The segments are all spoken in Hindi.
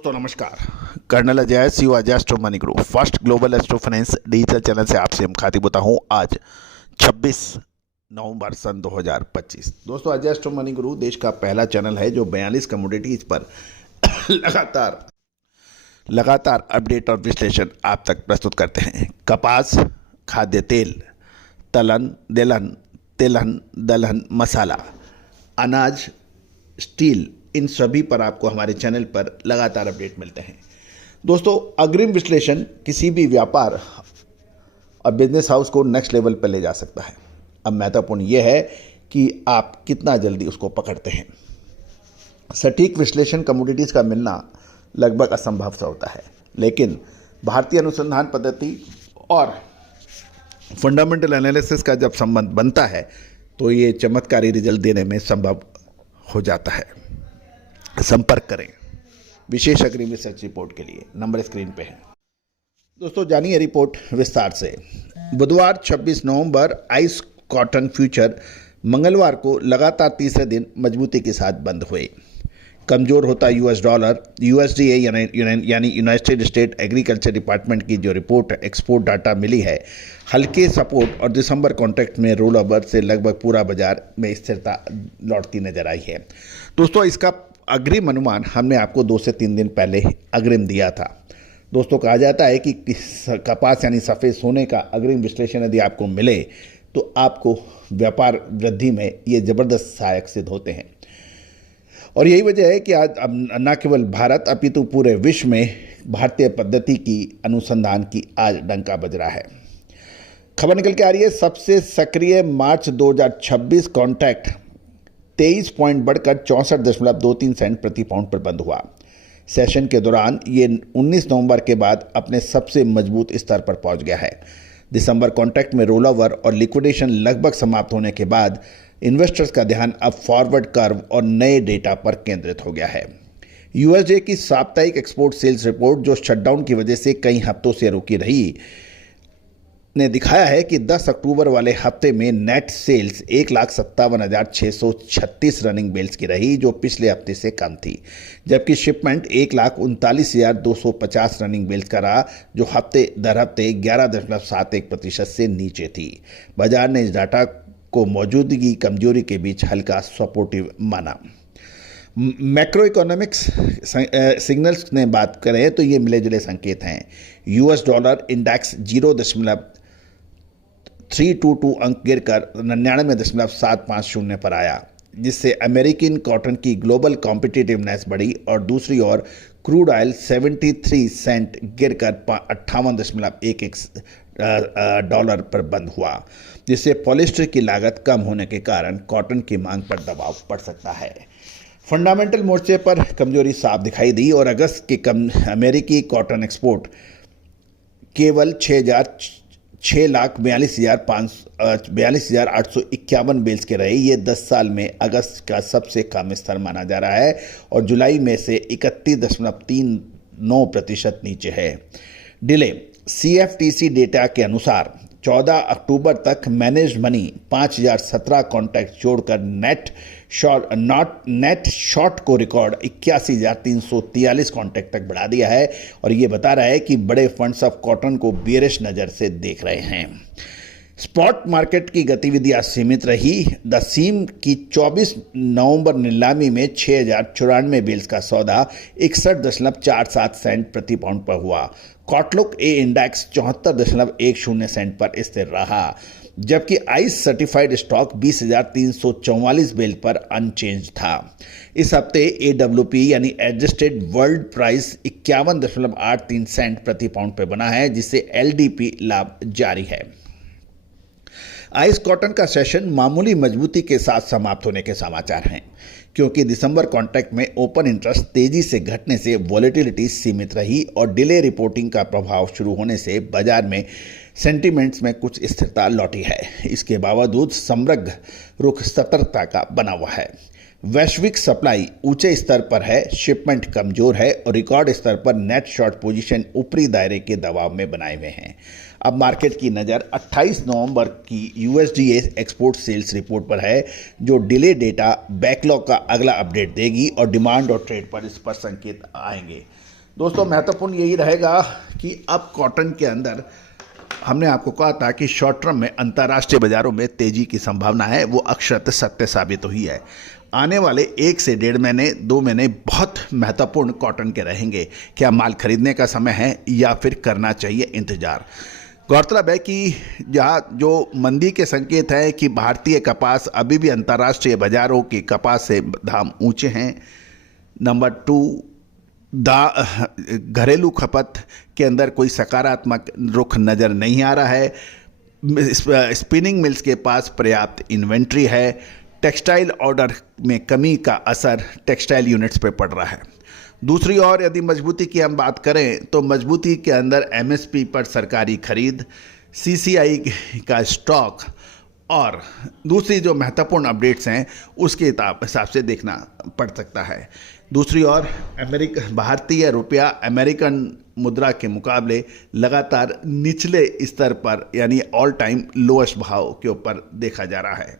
दोस्तों नमस्कार। Colonel Ajay CO Ajay astro money group first global astro finance digital channel से आपसे हम खातिब होता हूं। आज 26 नवंबर सन 2025। दोस्तों अजय एस्ट्रो मनी ग्रुप देश का पहला चैनल है जो 42 कमोडिटीज पर लगातार अपडेट और विश्लेषण आप तक प्रस्तुत करते हैं। कपास, खाद्य तेल, तलन, तिलहन, दलहन, मसाला, अनाज, स्टील, इन सभी पर आपको हमारे चैनल पर लगातार अपडेट मिलते हैं। दोस्तों अग्रिम विश्लेषण किसी भी व्यापार और बिजनेस हाउस को नेक्स्ट लेवल पर ले जा सकता है। अब महत्वपूर्ण यह है कि आप कितना जल्दी उसको पकड़ते हैं। सटीक विश्लेषण कमोडिटीज़ का मिलना लगभग असंभव सा होता है, लेकिन भारतीय अनुसंधान पद्धति और फंडामेंटल एनालिसिस का जब संबंध बनता है तो ये चमत्कारी रिजल्ट देने में संभव हो जाता है। संपर्क करें विशेष अग्रिम रिसर्च रिपोर्ट के लिए, नंबर स्क्रीन पे है। दोस्तों जानिए रिपोर्ट विस्तार से। बुधवार 26 नवंबर आइस कॉटन फ्यूचर मंगलवार को लगातार तीसरे दिन मजबूती के साथ बंद हुए। कमजोर होता यूएस डॉलर, यूएसडीए यानी यूनाइटेड स्टेट एग्रीकल्चर डिपार्टमेंट की जो रिपोर्ट एक्सपोर्ट डाटा मिली है, हल्के सपोर्ट और दिसंबर कॉन्ट्रैक्ट में रोल ओवर से लगभग पूरा बाजार में स्थिरता लौटती नजर आई है। दोस्तों इसका अग्रिम अनुमान हमने आपको 2 से 3 दिन पहले अग्रिम दिया था। दोस्तों कहा जाता है कि कपास यानी सफ़ेद सोने का अग्रिम विश्लेषण यदि आपको मिले तो आपको व्यापार वृद्धि में ये ज़बरदस्त सहायक सिद्ध होते हैं। और यही वजह है कि आज अब न केवल भारत अपितु पूरे विश्व में भारतीय पद्धति की अनुसंधान की आज डंका बज रहा है। खबर निकल के आ रही है, सबसे सक्रिय मार्च 2026 कॉन्ट्रैक्ट 23 पॉइंट बढ़कर 64.23 सेंट प्रति पाउंड पर बंद हुआ। सेशन के दौरान ये 19 नवंबर के बाद अपने सबसे मजबूत स्तर पर पहुंच गया है। दिसंबर कॉन्ट्रैक्ट में रोल ओवर और लिक्विडेशन लगभग समाप्त होने के बाद इन्वेस्टर्स का ध्यान अब फॉरवर्ड कर्व और नए डेटा पर केंद्रित हो गया है। यूएसडीए की साप्ताहिक एक्सपोर्ट सेल्स रिपोर्ट जो शटडाउन की वजह से कई हफ्तों से रुकी रही ने दिखाया है कि 10 अक्टूबर वाले हफ्ते में नेट सेल्स 1,57,636 रनिंग बेल्स की रही, जो पिछले हफ्ते से कम थी, जबकि शिपमेंट 1,39,250 रनिंग बेल्स का रहा, जो हफ्ते दर हफ्ते 11.71% से नीचे थी। बाजार ने इस डाटा को मौजूदगी कमजोरी के बीच हल्का सपोर्टिव माना। मैक्रो इकोनॉमिक्स सिग्नल्स ने बात करें तो ये मिले जुले संकेत हैं। यूएस डॉलर इंडेक्स 0.322 अंक गिरकर 99.750 पर आया, जिससे अमेरिकन कॉटन की ग्लोबल कॉम्पिटिटिवनेस बढ़ी, और दूसरी ओर क्रूड ऑयल 73 सेंट गिरकर 58.11 डॉलर पर बंद हुआ, जिससे पॉलिस्टर की लागत कम होने के कारण कॉटन की मांग पर दबाव पड़ सकता है। फंडामेंटल मोर्चे पर कमजोरी साफ दिखाई दी और अगस्त के अमेरिकी कॉटन एक्सपोर्ट केवल 6,42,851 बेल्स के रहे। ये 10 साल में अगस्त का सबसे कम स्तर माना जा रहा है और जुलाई में से 31.39% नीचे है। डिले सीएफटीसी डेटा के अनुसार 14 अक्टूबर तक मैनेज मनी 5,017 कॉन्ट्रैक्ट जोड़कर नेट शॉर्ट को रिकॉर्ड 81,343 कॉन्ट्रैक्ट तक बढ़ा दिया है, और ये बता रहा है कि बड़े फंड्स ऑफ कॉटन को बियरिश नज़र से देख रहे हैं। स्पॉट मार्केट की गतिविधियां सीमित रही। द सीम की 24 नवंबर नीलामी में 6,094 बेल्स का सौदा 61.47 सेंट प्रति पाउंड पर हुआ। कॉटलुक ए इंडेक्स 74.10 सेंट पर स्थिर रहा, जबकि आइस सर्टिफाइड स्टॉक 20,344 बेल पर अनचेंज था। इस हफ्ते एडब्ल्यूपी यानी एडजस्टेड वर्ल्ड प्राइस 51.83 सेंट प्रति पाउंड पर बना है, जिससे एलडीपी लाभ जारी है। आइस कॉटन का सेशन मामूली मजबूती के साथ समाप्त होने के समाचार हैं, क्योंकि दिसंबर कॉन्ट्रैक्ट में ओपन इंटरेस्ट तेजी से घटने से वॉलेटिलिटी सीमित रही और डिले रिपोर्टिंग का प्रभाव शुरू होने से बाजार में सेंटिमेंट्स में कुछ स्थिरता लौटी है। इसके बावजूद समग्र रुख सतर्कता का बना हुआ है। वैश्विक सप्लाई ऊंचे स्तर पर है, शिपमेंट कमजोर है और रिकॉर्ड स्तर पर नेट शॉर्ट पोजीशन ऊपरी दायरे के दबाव में बनाए हुए हैं। अब मार्केट की नज़र 28 नवंबर की यूएसडीए एक्सपोर्ट सेल्स रिपोर्ट पर है, जो डिले डेटा बैकलॉग का अगला अपडेट देगी और डिमांड और ट्रेड पर इस पर संकेत आएंगे। दोस्तों महत्वपूर्ण यही रहेगा कि अब कॉटन के अंदर हमने आपको कहा था कि शॉर्ट टर्म में अंतर्राष्ट्रीय बाजारों में तेजी की संभावना है, वो अक्षरशः सत्य साबित हुई है। आने वाले 1 से 1.5 महीने 2 महीने बहुत महत्वपूर्ण कॉटन के रहेंगे। क्या माल खरीदने का समय है या फिर करना चाहिए इंतजार। गौरतलब है कि जहाँ जो मंदी के संकेत है कि भारतीय कपास अभी भी अंतर्राष्ट्रीय बाजारों की कपास से दाम ऊंचे हैं। नंबर 2, घरेलू खपत के अंदर कोई सकारात्मक रुख नज़र नहीं आ रहा है। स्पिनिंग मिल्स के पास पर्याप्त इन्वेंट्री है। टेक्सटाइल ऑर्डर में कमी का असर टेक्सटाइल यूनिट्स पर पड़ रहा है। दूसरी ओर यदि मजबूती की हम बात करें तो मजबूती के अंदर एमएसपी पर सरकारी खरीद, सीसीआई का स्टॉक और दूसरी जो महत्वपूर्ण अपडेट्स हैं उसके हिसाब से देखना पड़ सकता है। दूसरी ओर भारतीय रुपया अमेरिकन मुद्रा के मुकाबले लगातार निचले स्तर पर यानी ऑल टाइम लोएस्ट भाव के ऊपर देखा जा रहा है।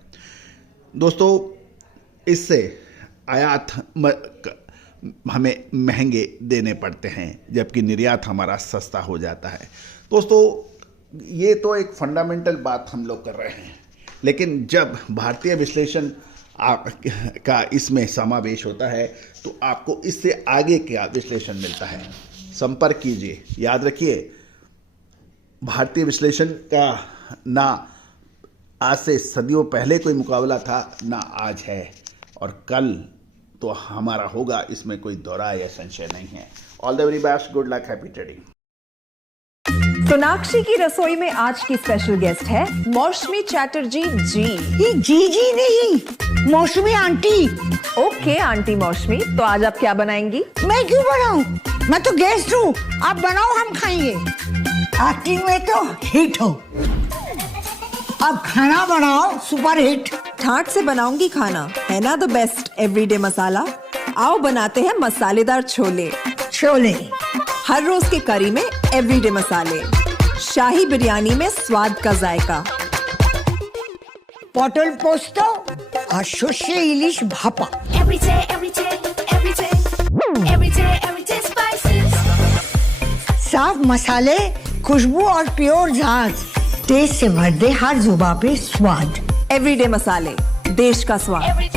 दोस्तों इससे आयात हमें महंगे देने पड़ते हैं जबकि निर्यात हमारा सस्ता हो जाता है। दोस्तों ये तो एक फंडामेंटल बात हम लोग कर रहे हैं, लेकिन जब भारतीय विश्लेषण का इसमें समावेश होता है तो आपको इससे आगे क्या विश्लेषण मिलता है। संपर्क कीजिए। याद रखिए भारतीय विश्लेषण का ना आज से सदियों पहले कोई मुकाबला था ना आज है, और कल तो हमारा होगा, इसमें कोई दौरा या संशय नहीं है। All the very best, good luck, happy trading. Sonakshi की रसोई में आज की स्पेशल गेस्ट है मौसमी चैटर्जी जी। ये जी नहीं, मौसमी आंटी। ओके आंटी मौसमी, तो आज आप क्या बनाएंगी? मैं क्यों बनाऊं? मैं तो गेस्ट हूँ, आप बनाओ, हम खाएंगे। एक्टिंग में तो हिट हो, अब खाना बनाओ सुपर हिट। ठाट से बनाऊंगी खाना, है ना द बेस्ट एवरीडे मसाला। आओ बनाते हैं मसालेदार छोले। छोले हर रोज के करी में एवरीडे मसाले, शाही बिरयानी में स्वाद का जायका। पटल पोस्तो और शोषे इलिश भापा। साफ मसाले, खुशबू और प्योर झांझ, टेस्ट से भर दे हर जुबान पे स्वाद। एवरीडे मसाले, देश का स्वाद।